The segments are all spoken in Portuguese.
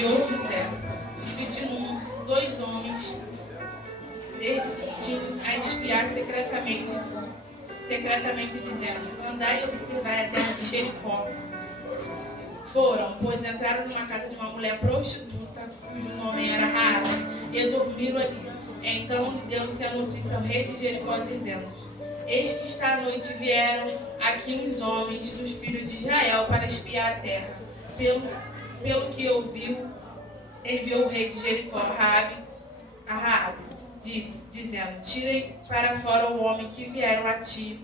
enviou José, filho de Nun, 2 homens, desde Sitim, a espiar secretamente, dizendo: andai e observai a terra de Jericó. Foram, pois entraram numa casa de uma mulher prostituta, cujo nome era Raabe, e dormiram ali. Então lhe deu-se a notícia ao rei de Jericó, dizendo: eis que esta noite vieram aqui uns homens dos filhos de Israel para espiar a terra. Pelo que ouviu, enviou o rei de Jericó a Raabe, dizendo: tirem para fora o homem que vieram a ti,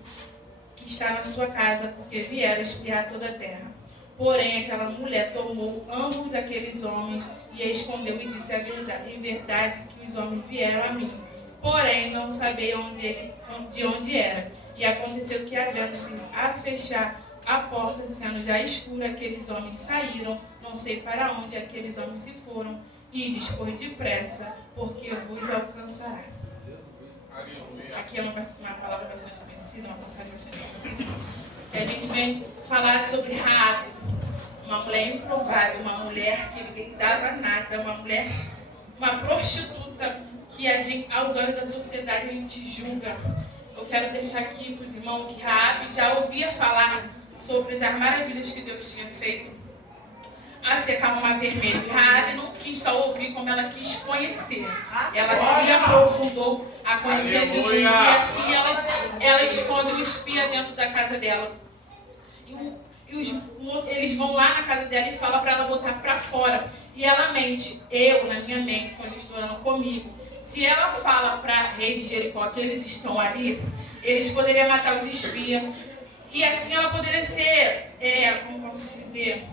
que está na sua casa, porque vieram espiar toda a terra. Porém, aquela mulher tomou ambos aqueles homens e a escondeu e disse: em verdade que os homens vieram a mim, porém não sabia de onde era. E aconteceu que, havendo-se a fechar a porta, sendo já escura, aqueles homens saíram, não sei para onde aqueles homens se foram, e dispôs depressa, porque vos alcançará. Aqui é uma palavra bastante conhecida, uma passagem bastante conhecida, que a gente vem falar sobre Raabe, uma mulher improvável, uma mulher que ninguém dava nada, uma prostituta que aos olhos da sociedade a gente julga. Eu quero deixar aqui para os irmãos que Raabe já ouvia falar sobre as maravilhas que Deus tinha feito a secar o mar vermelho. E Raabe não quis só ouvir, como ela quis conhecer. Ela se aprofundou a conhecer Jesus, e assim ela esconde o espia dentro da casa dela. Eles vão lá na casa dela e falam para ela botar para fora. E ela mente. Eu, na minha mente, quando estou orando comigo, se ela fala para rei de Jericó que eles estão ali, eles poderiam matar os espias. E assim ela poderia ser, como posso dizer?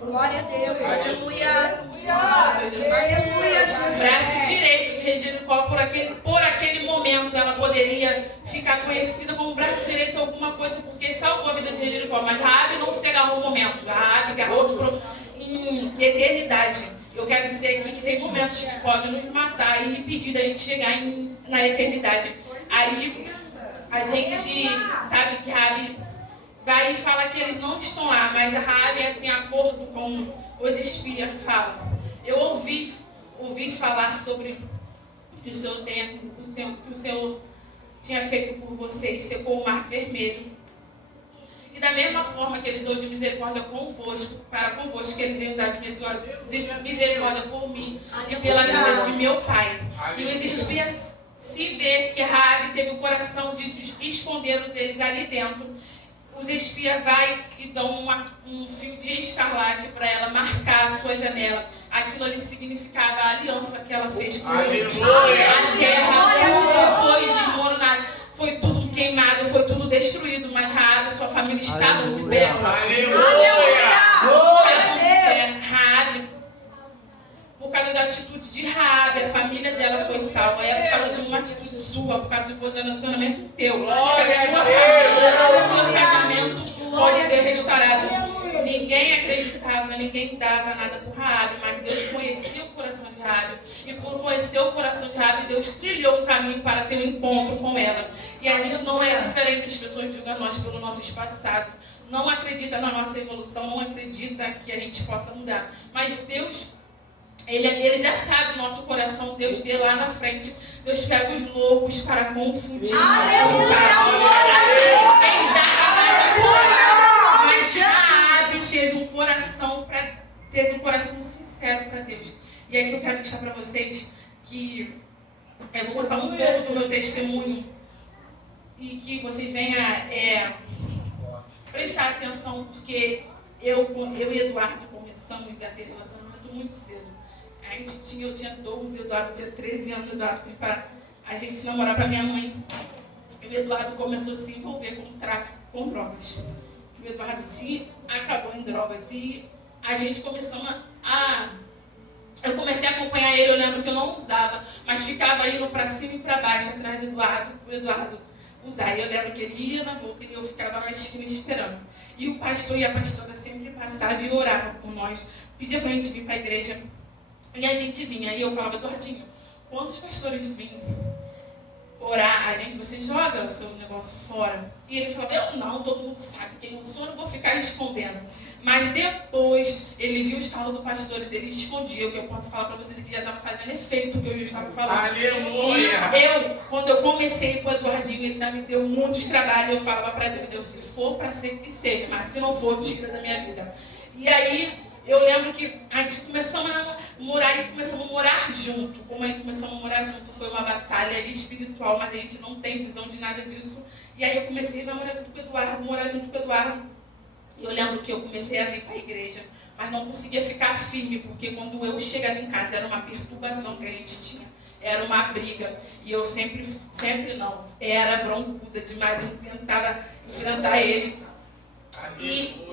Glória a Deus, aleluia. Aleluia, Jesus. Braço direito de rei de Jericó, por aquele momento ela poderia ficar conhecida como braço direito ou alguma coisa, porque salvou a vida de rei de Jericó. Mas Raabe não se agarrou um momento, Raabe agarrou em eternidade. Eu quero dizer aqui que tem momentos que podem nos matar e impedir da gente chegar na eternidade. Aí a gente sabe que Raabe vai e fala que eles não estão lá, mas a Raabe entra em acordo com os espias. Fala: eu ouvi falar sobre que o Senhor tinha feito por vocês, secou o mar vermelho. E da mesma forma que eles usam de misericórdia para convosco, que eles iam usar de misericórdia por mim e pela vida de meu pai. E os espias se vê que Raabe teve o coração de esconder eles ali dentro. Os espias vai e dão um fio de escarlate para ela marcar a sua janela. Aquilo ali significava a aliança que ela fez com eles. A terra foi desmoronada, foi tudo queimado, foi tudo destruído, mas Raabe e sua família estavam de pé. Raabe, por causa da atitude de Raabe, a família dela foi salva. É por causa de uma atitude sua, por causa do posicionamento teu. Por causa da sua família, o seu casamento pode ser restaurado. Ninguém acreditava, ninguém dava nada por Raabe, mas Deus conhecia o coração de Raabe. E por conhecer o coração de Raabe, Deus trilhou um caminho para ter um encontro com ela. E a gente não é diferente, as pessoas julgam nós pelo nosso passado. Não acredita na nossa evolução, não acredita que a gente possa mudar. Mas Deus, Ele já sabe o nosso coração, Deus vê lá na frente. Deus pega os loucos para confundir. Mas Raabe teve um coração sincero para Deus. E aqui eu quero deixar para vocês que eu vou contar um pouco do meu testemunho e que vocês venham prestar atenção, porque eu e Eduardo começamos a ter relacionamento muito cedo. Eu tinha 12, Eduardo tinha 13 anos, Eduardo foi para a gente namorar para minha mãe. E o Eduardo começou a se envolver com tráfico, com drogas. O Eduardo se acabou em drogas e a gente começou eu comecei a acompanhar ele. Eu lembro que eu não usava, mas ficava indo para cima e para baixo atrás do Eduardo, para o Eduardo usar. E eu lembro que ele ia na boca e eu ficava na esquina esperando. E o pastor e a pastora sempre passavam e oravam por nós, pedia para a gente vir para a igreja. E a gente vinha, e eu falava: Eduardinho, quando os pastores vinham orar, você joga o seu negócio fora. E ele falava: eu não, todo mundo sabe quem eu sou, não vou ficar escondendo. Mas depois depois ele viu os carros do pastor, ele escondia, o que eu posso falar para vocês que já estava fazendo efeito o que eu já estava falando. Aleluia! E quando eu comecei com o Eduardinho, ele já me deu muitos trabalhos, eu falava para Deus, se for para ser que seja, mas se não for, tira da minha vida. E aí, eu lembro que a gente começamos a morar e começamos a morar junto. Como aí começamos a morar junto, foi uma batalha espiritual, mas a gente não tem visão de nada disso. E aí eu comecei a namorar junto com o Eduardo, morar junto com o Eduardo. E eu lembro que eu comecei a vir para a igreja, mas não conseguia ficar firme, porque quando eu chegava em casa era uma perturbação que a gente tinha. Era uma briga. E eu sempre não, era broncuda demais, eu tentava enfrentar ele. E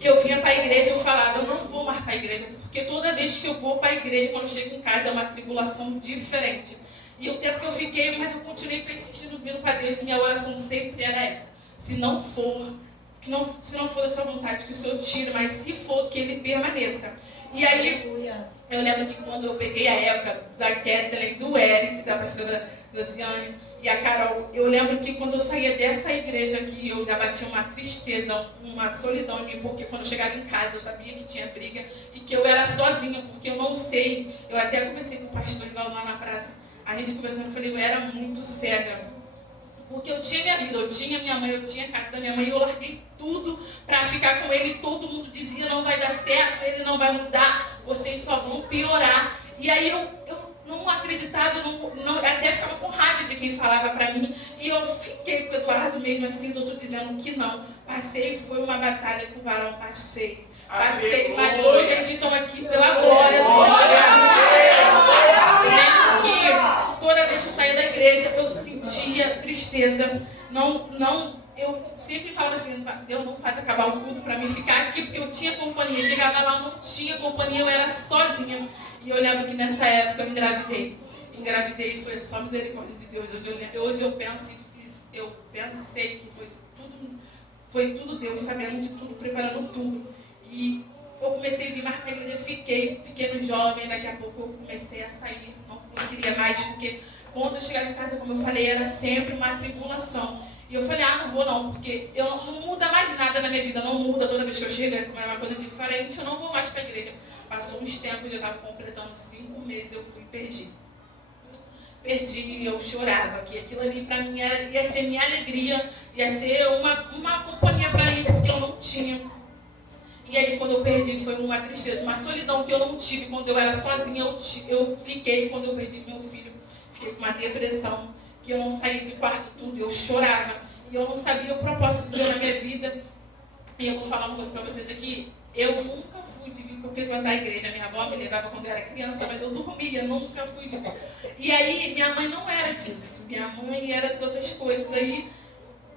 eu vinha para a igreja, eu falava, eu não vou mais para a igreja, porque toda vez que eu vou para a igreja, quando eu chego em casa, é uma tribulação diferente. E o tempo que eu fiquei, mas eu continuei persistindo, vindo para Deus, e minha oração sempre era essa. Se não for da sua vontade, que o Senhor tire, mas se for, que Ele permaneça. E aí, eu lembro que quando eu peguei a época da Kathleen, do Eric, da pastora Josiane e a Carol, eu lembro que quando eu saía dessa igreja aqui, eu já batia uma tristeza, uma solidão em mim, porque quando eu chegava em casa, eu sabia que tinha briga e que eu era sozinha, porque eu não sei, eu até conversei com o pastor lá na praça, a gente conversando, eu falei, eu era muito cega. Porque eu tinha minha vida, eu tinha minha mãe, eu tinha a casa da minha mãe, eu larguei tudo para ficar com ele. Todo mundo dizia, não vai dar certo, ele não vai mudar, vocês só vão piorar. E aí eu não acreditava, eu até ficava com raiva de quem falava para mim. E eu fiquei com o Eduardo mesmo assim, eu estou dizendo que não. Passei, foi uma batalha com o varão, passei, mas hoje a gente está aqui pela glória do Senhor. Que toda vez que eu saía da igreja, eu sentia tristeza. Eu sempre falava assim, Deus não faz acabar o culto para mim ficar aqui, porque eu tinha companhia. Chegava lá, não tinha companhia, eu era sozinha. E eu lembro que nessa época eu engravidei. Engravidei, foi só misericórdia de Deus. Hoje eu penso e sei que foi tudo Deus, sabendo de tudo, preparando tudo. E eu comecei a vir mais para a igreja, fiquei no jovem, daqui a pouco eu comecei a sair, não queria mais, porque quando eu chegava em casa, como eu falei, era sempre uma tribulação. E eu falei, não vou não, porque não muda mais nada na minha vida, não muda toda vez que eu chego, é uma coisa diferente, eu não vou mais para a igreja. Passou uns tempos, eu estava completando 5 meses, eu fui perdi e eu chorava, que aquilo ali para mim ia ser minha alegria, ia ser uma companhia para mim, porque eu não tinha. E aí quando eu perdi foi uma tristeza, uma solidão que eu não tive. Quando eu era sozinha, eu fiquei, quando eu perdi meu filho, fiquei com uma depressão, que eu não saía de quarto tudo, eu chorava. E eu não sabia o propósito de Deus na minha vida. E eu vou falar uma coisa para vocês aqui, eu nunca fui de frequentar a igreja. Minha avó me levava quando eu era criança, mas eu dormia, nunca fui de... E aí minha mãe não era disso, minha mãe era de outras coisas aí.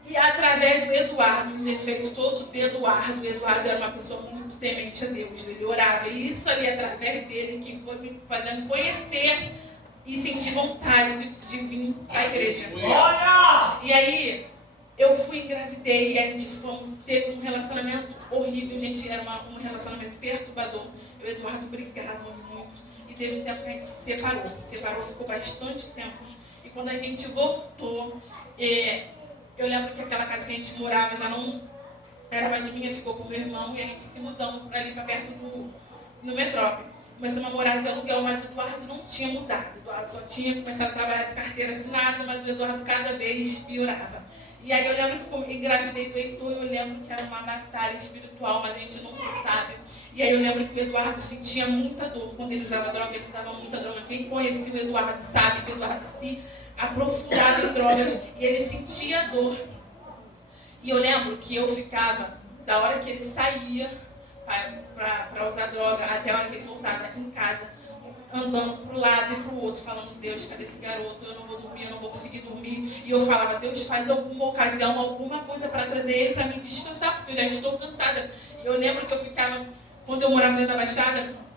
E através do Eduardo, em defeito todo do Eduardo, o Eduardo era uma pessoa muito temente a Deus, ele orava. E isso ali, através dele, que foi me fazendo conhecer e sentir vontade de vir para a igreja. E aí, eu fui engravidei e a gente teve um relacionamento horrível, gente, era um relacionamento perturbador. Eu e o Eduardo brigavam muito. E teve um tempo que a gente se separou, ficou bastante tempo. E quando a gente voltou, eu lembro que aquela casa que a gente morava já não era mais minha, ficou com meu irmão e a gente se mudamos para ali, para perto no Metrópole. Começamos a morar de aluguel, mas o Eduardo não tinha mudado. O Eduardo só tinha começado a trabalhar de carteira assinada, mas o Eduardo cada vez piorava. E aí eu lembro que eu engravidei do Heitor, eu lembro que era uma batalha espiritual, mas a gente não sabe. E aí eu lembro que o Eduardo sentia muita dor. Quando ele usava droga, ele usava muita droga. Quem conhecia o Eduardo sabe que o Eduardo se aprofundava em drogas e ele sentia dor. E eu lembro que eu ficava, da hora que ele saía para usar droga, até a hora que ele voltava em casa, andando para um lado e para o outro, falando, Deus, cadê esse garoto? Eu não vou dormir, eu não vou conseguir dormir. E eu falava, Deus, faz alguma ocasião, alguma coisa para trazer ele para mim descansar, porque eu já estou cansada. E eu lembro que eu ficava, quando eu morava dentro da Baixada,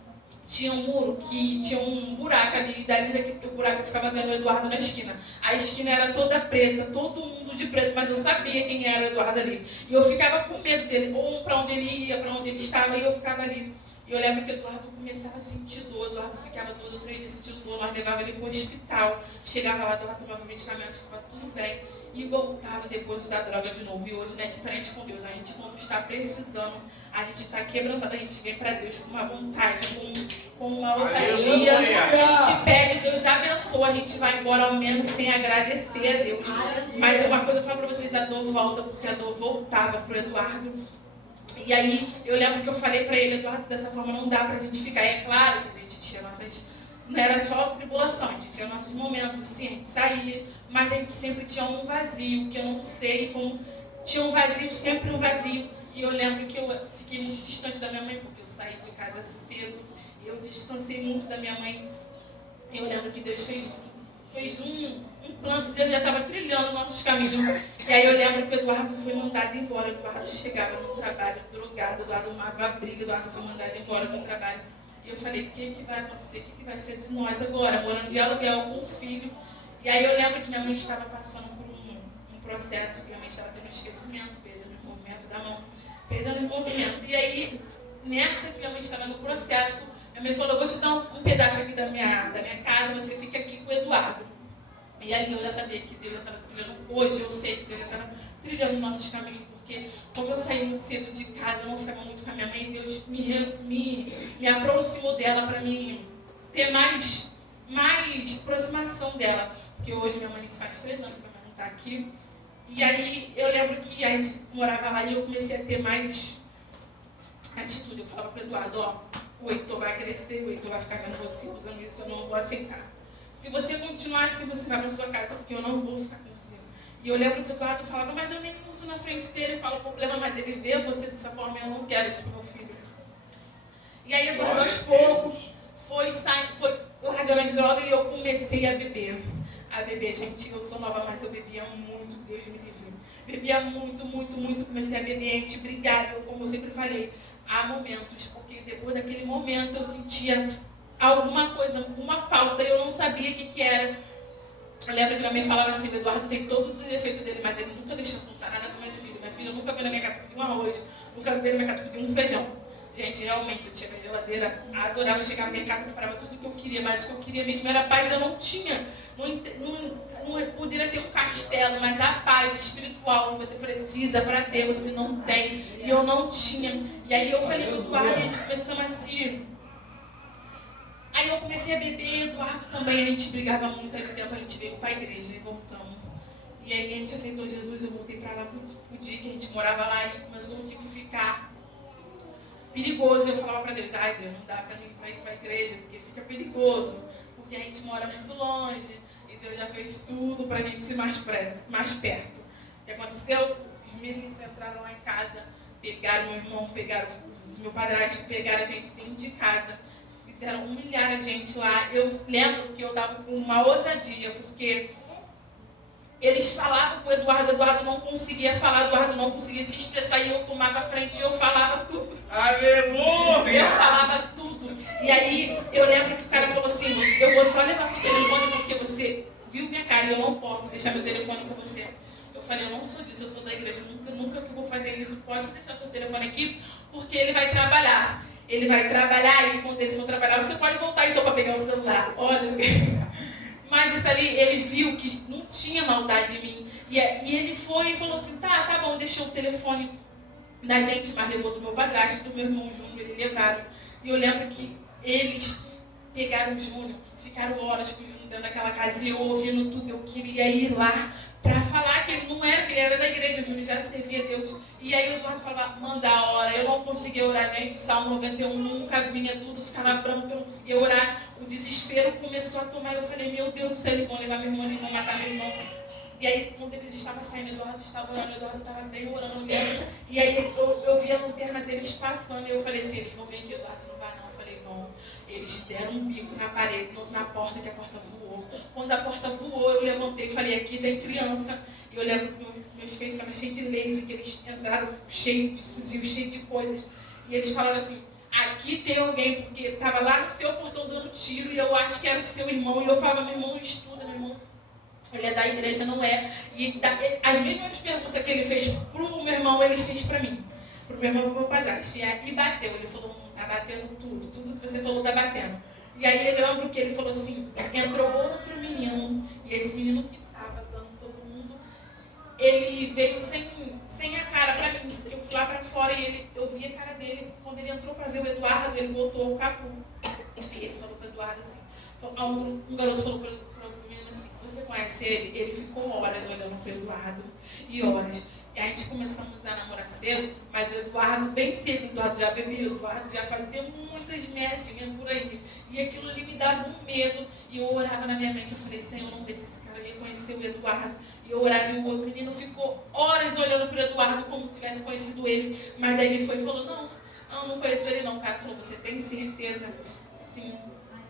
tinha um muro, que tinha um buraco ali, dali daquele buraco eu ficava vendo o Eduardo na esquina. A esquina era toda preta, todo mundo de preto, mas eu sabia quem era o Eduardo ali. E eu ficava com medo dele, ou para onde ele ia, para onde ele estava, e eu ficava ali. E eu lembro que o Eduardo começava a sentir dor, o Eduardo ficava 2 ou 3 dias sentindo dor, nós levava ele para o hospital. Chegava lá, o Eduardo tomava medicamento, ficava tudo bem. E voltava depois da droga de novo. E hoje não é diferente com Deus. A gente, quando está precisando, a gente está quebrantado, a gente vem para Deus com uma vontade, com uma ousadia. A gente pede, Deus abençoa, a gente vai embora ao menos sem agradecer a Deus. Mas uma coisa eu falo para vocês, a dor volta, porque a dor voltava para o Eduardo. E aí, eu lembro que eu falei para ele, Eduardo, dessa forma não dá para a gente ficar. E é claro que a gente tinha nossas... Não era só tribulação, a gente tinha nossos momentos, sim, a gente saía, mas a gente sempre tinha um vazio, que eu não sei como... Tinha um vazio, sempre um vazio. E eu lembro que eu fiquei muito distante da minha mãe, porque eu saí de casa cedo, e eu distanciei muito da minha mãe. Eu lembro que Deus fez um plano, Deus já estava trilhando nossos caminhos. E aí eu lembro que o Eduardo foi mandado embora. O Eduardo chegava no trabalho drogado, o Eduardo arrumava briga, o Eduardo foi mandado embora do trabalho. E eu falei, o que vai acontecer? O que vai ser de nós agora? Morando de aluguel com um filho. E aí eu lembro que minha mãe estava passando por um processo, que minha mãe estava tendo esquecimento, perdendo o movimento da mão, perdendo o movimento. E aí, nessa que minha mãe estava no processo, minha mãe falou, vou te dar um pedaço aqui da minha casa, você fica aqui com o Eduardo. E ali eu já sabia que Deus já estava trilhando, hoje eu sei que Deus já estava trilhando nossos caminhos, porque como eu saí muito cedo de casa, eu não ficava muito com a minha mãe, Deus me aproximou dela para mim ter mais aproximação dela. Porque hoje minha mãe faz 3 anos que minha mãe não está aqui. E aí eu lembro que a gente morava lá e eu comecei a ter mais atitude. Eu falava para o Eduardo, ó, o Heitor vai crescer, o Heitor vai ficar vendo você usando isso, eu não vou aceitar. Se você continuar assim, você vai para sua casa, porque eu não vou ficar com você. E eu lembro que o Eduardo falava, mas eu nem uso na frente dele, fala o problema, mas ele vê você dessa forma e eu não quero isso para o meu filho. E aí, Eduardo, aos poucos, foi largando as drogas e eu comecei a beber. Gente, eu sou nova, mas eu bebia muito, Deus me livre. Bebia muito, comecei a beber, a gente brigava, como eu sempre falei, há momentos, porque depois daquele momento eu sentia alguma coisa, alguma falta, e eu não sabia o que era. Eu lembro que minha mãe falava assim, o Eduardo tem todos os defeitos dele, mas ele nunca deixa contar nada com minha filha. Minha filha nunca veio na minha casa pedir um arroz, nunca veio na minha casa pedir um feijão. Gente, realmente, eu tinha minha geladeira, adorava chegar no mercado, comprava tudo que eu queria, mas o que eu queria mesmo era paz, eu não tinha. Não poderia ter um castelo, mas a paz espiritual que você precisa para ter, você não tem. E eu não tinha. E aí eu falei com o Eduardo, e a gente começamos a se... Aí eu comecei a beber, Eduardo também, a gente brigava muito, aí no tempo a gente veio para a igreja e voltamos. E aí a gente aceitou Jesus, eu voltei para lá pro dia que a gente morava lá e começou o dia que ficar perigoso. Eu falava para Deus, ai Deus, não dá para mim ir para a igreja, porque fica perigoso, porque a gente mora muito longe e Deus já fez tudo para a gente ser mais perto. O que aconteceu? Os meninos entraram lá em casa, pegaram meu irmão, pegaram o meu padrasto, pegaram a gente dentro de casa. Fizeram humilhar a gente lá. Eu lembro que eu estava com uma ousadia, porque eles falavam com o Eduardo não conseguia falar, o Eduardo não conseguia se expressar, e eu tomava a frente e eu falava tudo. Aleluia! Eu falava tudo. E aí eu lembro que o cara falou assim, eu vou só levar seu telefone porque você viu minha cara e eu não posso deixar meu telefone com você. Eu falei, eu não sou disso, eu sou da igreja, nunca que eu vou fazer isso, pode deixar teu telefone aqui, porque ele vai trabalhar. Ele vai trabalhar e quando ele for trabalhar, você pode voltar então para pegar o celular. Olha. Mas isso ali, ele viu que não tinha maldade em mim. E ele foi e falou assim, tá bom, deixou o telefone da gente, mas levou do meu padrasto, do meu irmão Júnior, eles levaram. E eu lembro que eles pegaram o Júnior, ficaram horas com o Júnior dentro daquela casa e eu ouvindo tudo, eu queria ir lá para falar que ele não era, que ele era da igreja, o Júnior já servia a Deus. E aí o Eduardo falava, manda a hora, eu não conseguia orar, gente, o Salmo 91 nunca vinha, tudo ficava branco, eu não conseguia orar, o desespero começou a tomar, eu falei, meu Deus do céu, eles vão levar meu irmão, eles vão matar meu irmão. E aí, quando eles estavam saindo, o Eduardo estava orando, o Eduardo estava bem orando, olhando, e aí eu vi a lanterna deles passando, e eu falei assim, eles vão vir aqui, Eduardo, não vai não, eu falei, vão. Eles deram um bico na parede, na porta, que a porta voou. Quando a porta voou, eu levantei e falei, aqui tem criança. E eu lembro que meus peitos estavam cheios de laser, que eles entraram cheios de fuzil, cheios de coisas. E eles falaram assim, aqui tem alguém, porque estava lá no seu portão dando tiro, e eu acho que era o seu irmão. E eu falava, meu irmão estuda, meu irmão, ele é da igreja, não é. E as mesmas perguntas que ele fez pro meu irmão, ele fez para mim. Pro meu irmão e pro meu padrasto. E aqui bateu, ele falou, tá batendo tudo. E aí eu lembro que ele falou assim, entrou outro menino, e esse menino que estava dando todo mundo, ele veio sem a cara pra mim. Eu fui lá pra fora e eu vi a cara dele. Quando ele entrou pra ver o Eduardo, ele botou o capuz. E ele falou pro Eduardo assim, um garoto falou pro menino assim, você conhece ele? Ele ficou horas olhando pro Eduardo, e horas. E a gente começamos a namorar cedo, mas o Eduardo, bem cedo, o Eduardo já bebia, o Eduardo já fazia muitas merdinhas por aí. E aquilo ali me dava um medo, e eu orava na minha mente, eu falei, Senhor, não deixa esse cara reconhecer o Eduardo. E eu orava e o outro menino ficou horas olhando pro Eduardo como se tivesse conhecido ele. Mas aí ele foi e falou, não conheço ele não. O cara falou, você tem certeza? Sim,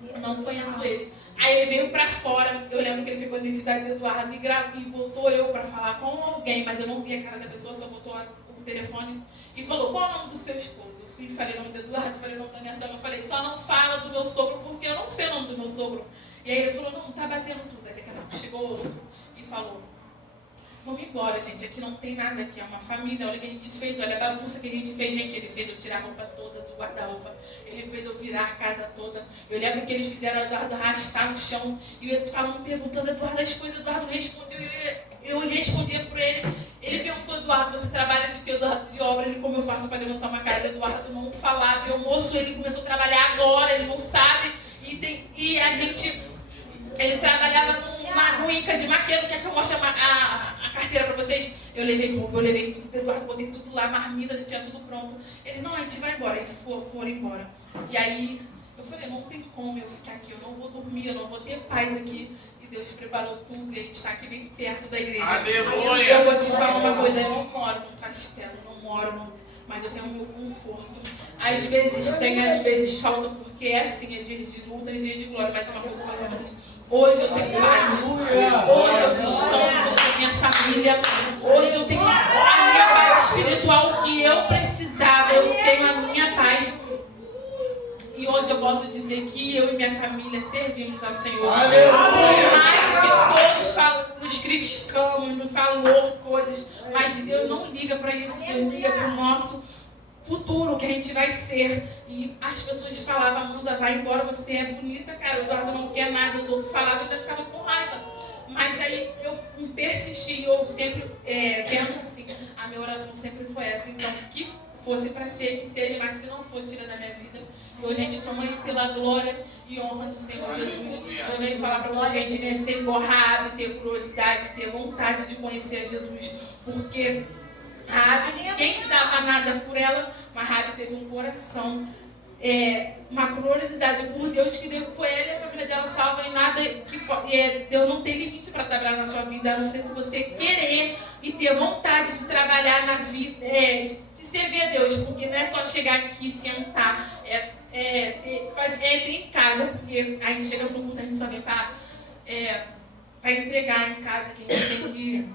eu não conheço ele. Aí ele veio pra fora, eu lembro que ele pegou a identidade do Eduardo e botou eu pra falar com alguém, mas eu não vi a cara da pessoa, só botou o telefone e falou, qual é o nome do seu esposo? Eu fui, falei o nome do Eduardo, falei o nome da minha sogra, eu falei, só não fala do meu sogro, porque eu não sei o nome do meu sogro. E aí ele falou, não, tá batendo tudo. Aí daqui a pouco chegou outro e falou, vamos embora, gente, aqui não tem nada, aqui é uma família, olha o que a gente fez, olha a bagunça que a gente fez, gente, ele fez eu tirar a roupa toda do guarda-roupa, ele fez eu virar a casa toda, eu lembro que eles fizeram o Eduardo arrastar no chão, e eu falando, perguntando, Eduardo, as coisas, o Eduardo respondeu, eu respondia por ele perguntou, Eduardo, você trabalha de quê? Eduardo, de obra, ele, como eu faço para levantar uma casa? Eduardo não falava, e o moço, ele começou a trabalhar agora, ele não sabe, e a gente, ele trabalhava no Inca de Maquedo, quer que eu mostre a carteira para vocês? Eu levei tudo, Eduardo, botei tudo lá, marmita, já tinha tudo pronto. Ele, não, a gente vai embora. Eles foram embora. E aí, eu falei, não tem como eu ficar aqui, eu não vou dormir, eu não vou ter paz aqui. E Deus preparou tudo, e a gente está aqui bem perto da igreja. Aleluia! Eu vou te falar uma coisa, eu não moro num castelo, mas eu tenho o meu conforto. Às vezes tem, às vezes falta, porque é assim, é dia de luta, é dia de glória, mas é uma coisa que eu falo para vocês. Hoje eu tenho paz, hoje eu descanso, eu tenho minha família, hoje eu tenho a minha paz espiritual que eu precisava, eu tenho a minha paz. E hoje eu posso dizer que eu e minha família servimos ao Senhor. Por mais que todos falam, nos criticamos, nos falam coisas, mas Deus não liga para isso, Deus liga para o nosso futuro, que a gente vai ser. E as pessoas falavam, Amanda, vai embora, você é bonita, cara, o Eduardo não quer nada, os outros falavam e ainda ficavam com raiva. Mas aí eu persisti, eu sempre penso assim, a minha oração sempre foi essa, então que fosse para ser, que seja, mas se não for, tira da minha vida. E hoje a gente toma aí pela glória e honra do Senhor Jesus. Eu venho falar para vocês, a gente venha ser igual Raabe, ter curiosidade, ter vontade de conhecer Jesus, porque Raabe, ninguém dava nada por ela, mas Raabe teve um coração, uma curiosidade por Deus, que foi ela e a família dela salva, e nada Deus não tem limite para trabalhar na sua vida, a não ser se você querer e ter vontade de trabalhar na vida, de servir a Deus, porque não é só chegar aqui, sentar, entre em casa, porque a gente chega no culto, a gente só vem para entregar em casa, que a gente tem que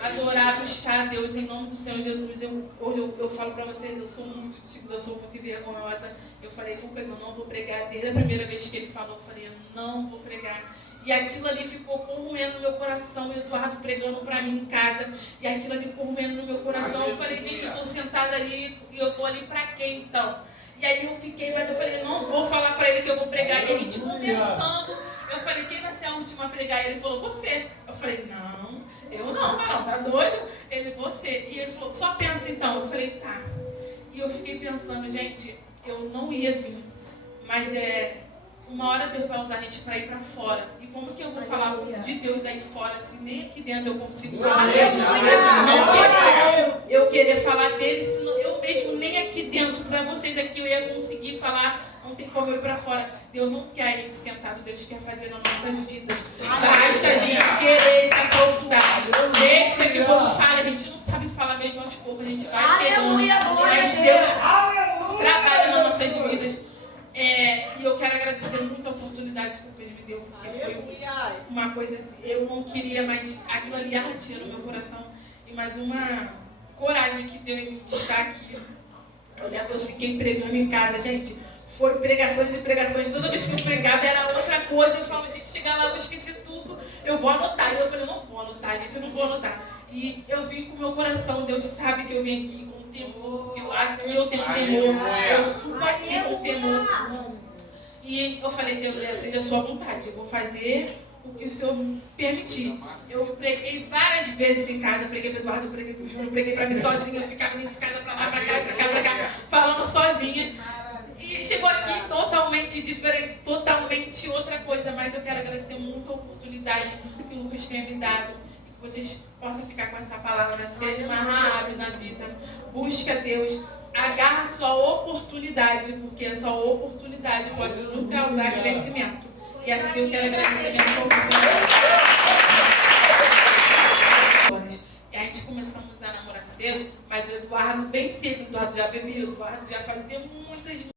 adorar, buscar a Deus em nome do Senhor Jesus. Hoje eu falo para vocês, eu sou muito tímida, eu sou muito vergonhosa. Eu falei, Lucas, eu não vou pregar. Desde a primeira vez que ele falou, eu falei, eu não vou pregar. E aquilo ali ficou corroendo no meu coração, o Eduardo pregando para mim em casa, e aquilo ali corroendo no meu coração. Eu falei, gente, eu estou sentada ali, e eu estou ali para quê então? E aí eu fiquei, mas eu falei, não vou falar para ele que eu vou pregar. E a gente conversando, eu falei, quem vai ser a última a pregar? E ele falou, você. Eu falei, não, eu não, tá doido? Ele, você. E ele falou, só pensa então. Eu falei, tá. E eu fiquei pensando, gente, eu não ia vir, mas uma hora Deus vai usar a gente para ir para fora. E como que eu vou falar de Deus aí fora, se nem aqui dentro eu consigo falar dele? Não tem eu querer falar dele, se eu mesmo nem aqui dentro, para vocês aqui eu ia conseguir falar. Não tem como eu ir para fora. Deus não quer a gente sentado, Deus quer fazer nas nossas vidas. Basta a gente querer se aprofundar. Deixa que o povo fala, a gente não sabe falar mesmo aos poucos, a gente vai pegando. Mas Deus trabalha nas nossas vidas. E eu quero agradecer muito a oportunidade que o Lucas me deu, porque foi uma coisa que eu não queria, mas aquilo ali ardia no meu coração. E mais uma coragem que deu em mim de estar aqui. Eu fiquei pregando em casa, gente. Foi pregações e pregações. Toda vez que eu pregava era outra coisa. Eu falava, gente, chegar lá eu vou esquecer tudo. Eu vou anotar. E eu falei, não vou anotar, gente, eu não vou anotar. E eu vim com o meu coração. Deus sabe que eu vim aqui com temor. Porque aqui eu tenho temor. Eu subo aqui com temor. E eu falei, Deus, seja a sua vontade, eu vou fazer o que o Senhor me permitir. Eu preguei várias vezes em casa, preguei para o Eduardo, preguei para o Júnior, preguei para mim sozinha, eu ficava dentro de casa para lá, para cá, para cá, para cá, falando sozinha. E chegou aqui totalmente diferente, totalmente outra coisa, mas eu quero agradecer muito a oportunidade que o Lucas tenha me dado, que vocês possam ficar com essa palavra, seja mais rápido na vida, busca Deus, agarra a sua oportunidade, porque a sua oportunidade pode nos causar crescimento. E assim eu quero agradecer a minha oportunidade. E a gente começamos a namorar cedo, mas o Eduardo bem cedo, o Eduardo já bebia, o Eduardo já fazia muitas